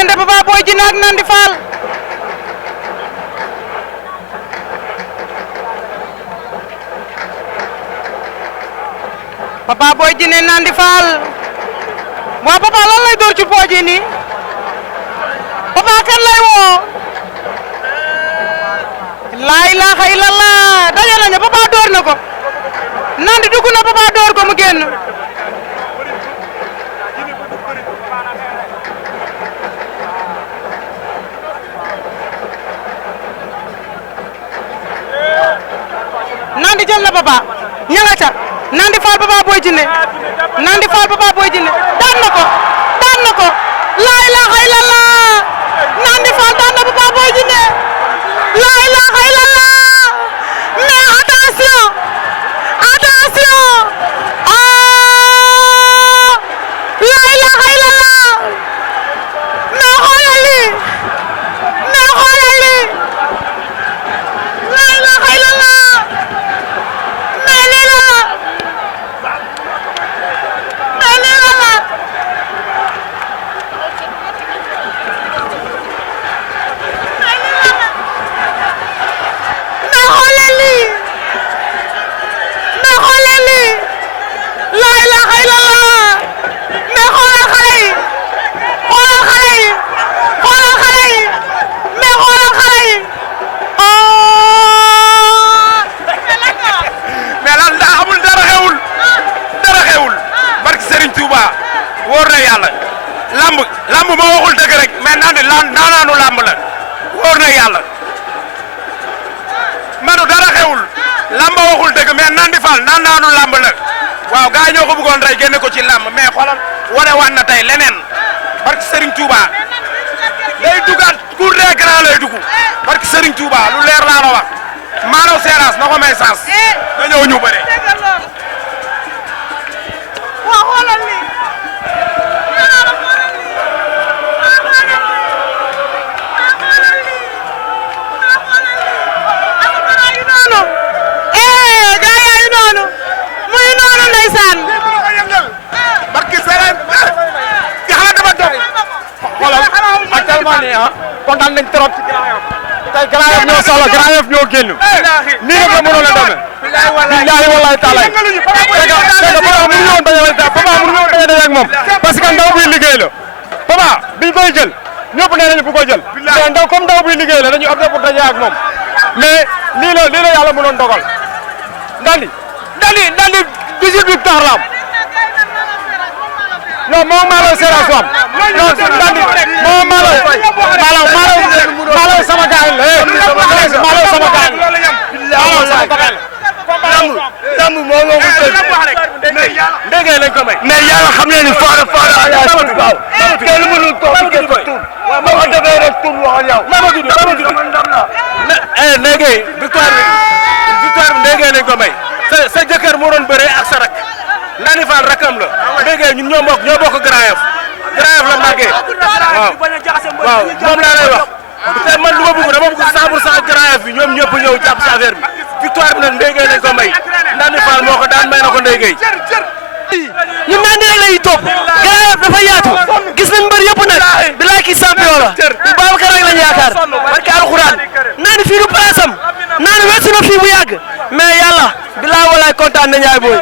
diggante Papa Boy Djiné ak Nandi Fall Papa Boy Djiné Nandi Fall waaw papa lan lay door ci pooj yi nii papa kan lay woo laa ilaaha illallah daje nañu papa door na ko Nandi dugg na papa door ko mu génn Nandi jël na papa ña nga ca Nandi Fall Papa Boy Djiné Nandi Fall Papa Boy Djiné daan na ko laa ilaaha illallah Nandi Fall daan na Papa Boy Djiné laa ilaaha illallah mais attention laa ilaaha illallah mais xoolal lii laa ilaaha illallah mais lii la wóor na yàlla lamb moo waxul dëgg rek mais Nandi naanaanu lamb la wóor na yàlla manu dara xewul lamb waxul dëgg mais Nandi Fall naanaanu lamb la waaw gars yi ñoo ko bëggoon rey génne ko ci lamb mais xoolal wane wan na tey leneen barke Serigne Touba day dugaat cour des grands lay dugg barke Serigne Touba lu leer laa la wax maanaam séerase na ko may sens na ñëw ñu bëre. waaw xoolal lii kontaan nañ trop ci Grand Yoff tey Grand Yoff ñoo soxla Grand Yoff ñoo génn nii rek la mënoon a demee billaahi wallaahi taala Papa mënuñu woon bañ a daje ak moom parce que ndaw buy liggéey la Papa biñ koy jël ñëpp nee nañu bu ko jël mais ndaw comme ndaw buy liggéey la dañuy opté pour daje ak moom mais lii la yàlla mënoon dogal Nandi 18 victoire la am non moom Malo Seras am non Nandi moom Malo sama gaañ la Malo sama gaañ la lamb moo ngi ndege lañ ko may mais yàlla xam ne ni faara yaa waaw kenn mënul toog ci tur ma ko defee rek tur waxal yow ndege victoire bi ndege lañ ko may sa jëkkër moo doon bëree ak sa rak Nandi Fall rakam la ndege ñun ñoo bokk Grand Yoff la màggee waaw moom laa lay wax te man lu ma bëgg dama bëgg 100% Grand Yoff bi ñoom ñëpp ñëw jàpp ci affaire bi victoire bi nag Ndeye lañ ko may Nandi Fall moo ko daan may na ko Ndeye Gueye ñun Nandi rek lañuy topp Grand Yoff dafa yaatu gis nañ mbër yëpp nag bilaay kii champion la Babacar rek lañ yaakaar barke alxuraan Nandi fii du place am Nandi weesu na fii bu yàgg mais yàlla bilaay walaay kontaan nañ yaay booy